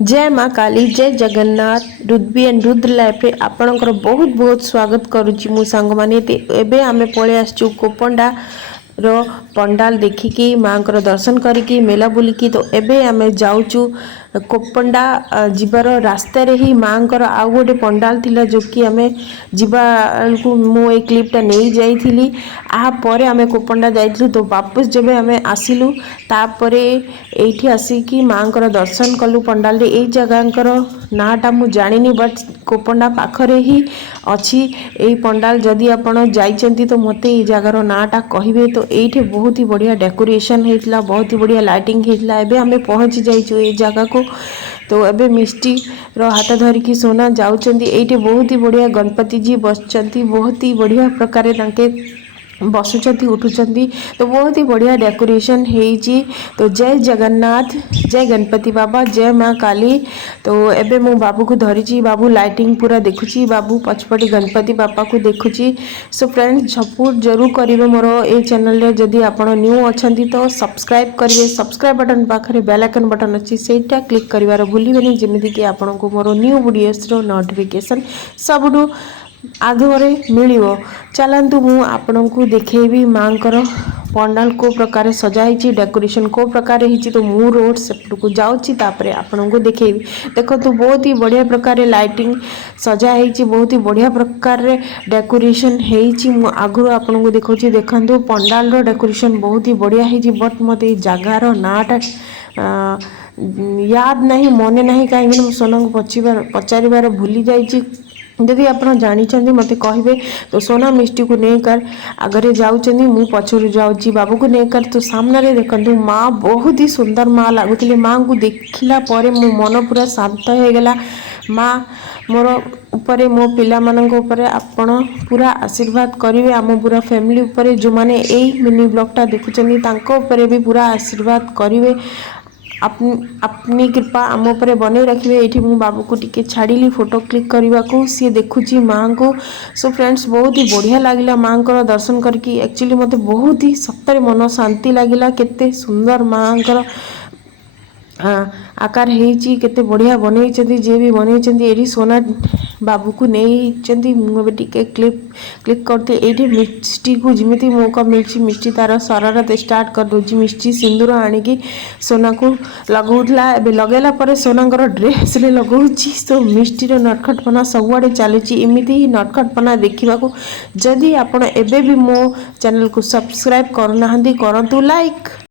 जय माँ काली जय जगन्नाथ रुद्बी एंड रुद्र लाइफ रे आपणकर बहुत बहुत स्वागत करुच्ची मु सांग माने एबे आमे पळे आसचु कोपंडा रो पंडाल देखिकी माँ कर दर्शन करिकी मेला बुलिकी तो एबे आमे जाउचु कोपंडा जीवार रास्ता रे ही माँ कर आउ गोटे पंडाल थिला जो कि आमे जीवा को मु ए क्लिपटा नहीं जाइथिली आ परे आमे कोपंडा जाइथिलु तो वापस जेबे आमे आसिलु तापरे एठी आसिकी माँ कर दर्शन कलु पंडाल रे ए जगह नाटा मु जानिनी बट कोपंडा पाखरे ही अच्छी ए पंडाल जदि आपण जाइचंती तो मते ए जगार नाटा कहिबे तो एठी बहुत ही बढ़िया डेकोरेशन हेतला बहुत ही बढ़िया लाइटिंग हेतला एबे हमें पहुंची जाइचु ए जगह को तो एबे मिष्टी रो हाथ धरिकी सोना जाउचंती एठी बहुत ही बढ़िया गणपति जी बसचंती बहुत ही बढ़िया प्रकार तांके बसुचंती उठुचंती तो बहुत ही बढ़िया डेकोरेशन हेची तो जय जगन्नाथ जय गणपति बाबा जय माँ काली तो एबे मु बाबू को धरिची बाबू लाइटिंग पूरा देखुची बाबू पछपटी गणपति बापा को देखुची सो फ्रेंड्स सपोर्ट जरूर करिवे मोर ए चैनल रे जदि आपण न्यू अछंती तो सब्सक्राइब करिवे सब्सक्राइब बटन पाखरे बेल आइकन बटन अछि सेटा क्लिक करिवार भूलिबेनी जेमिति कि आपण को मोर न्यू वीडियोस रो नोटिफिकेशन सबडू आगरे मिलिवो चलतु मु आपन को देखेबी माँ कर पंडाल को प्रकार सजाई डेकोरेशन को प्रकार ही तो मु रोड सेपट को जाऊँगी तापर आपन को देखेबी देखो तो बहुत ही बढ़िया प्रकार लाइटिंग सजाई बहुत ही बढ़िया प्रकार डेकोरेशन हो आगु आपन को देखा देखु पंडाल रो डेकोरेशन बहुत ही बढ़िया है बट मत जगार नाटा याद नहीं मन नहीं कहीं सोना को पचार भूली जाइए जदि आप जानते मत कहे तो सोना मिष्टी को लेकर आगे जाऊँगी मु पछर जाऊँगी बाबू को लेकर तो सामने देखते माँ बहुत ही सुंदर माँ लगुले माँ को देखला पर मो मन पूरा शांत हो गला माँ मोर उपरे मो पिला मानक ऊपर आपण पूरा आशीर्वाद करेंगे आम पूरा फैमिली उपरे जो माने ए मिनी ब्लॉगटा देखुचंदी तांको ऊपर भी पूरा आशीर्वाद करेंगे अपनी कृपा आम उपर बने रखिए ये मु बाबू को टिके छाड़ी फोटो क्लिक करने को सी देखुची माँ को सो फ्रेंड्स बहुत ही बढ़िया लगिला माँ को दर्शन करके एक्चुअली मते बहुत ही सत्तर मन शांति लगिला केते सुंदर माँ को आकार होती केते बढ़िया बनई जे भी बनई ये सोना बाबू को नहीं मुझे टिके क्लिक करते ये मिष्टी को जमी मौका मिली मिष्टी तार शरारत स्टार्ट कर दूसरी मिष्टी सिंदूर आणिकी सोना को लगौला एबे लगेला पर सोना ड्रेस रे लगौची तो मिष्टीर नटखटपना सबुआड़े चलुची एमती ही नटखटपना देखा जदि आपण एबे भी मो चैनल को सब्सक्राइब करना करंतु लाइक।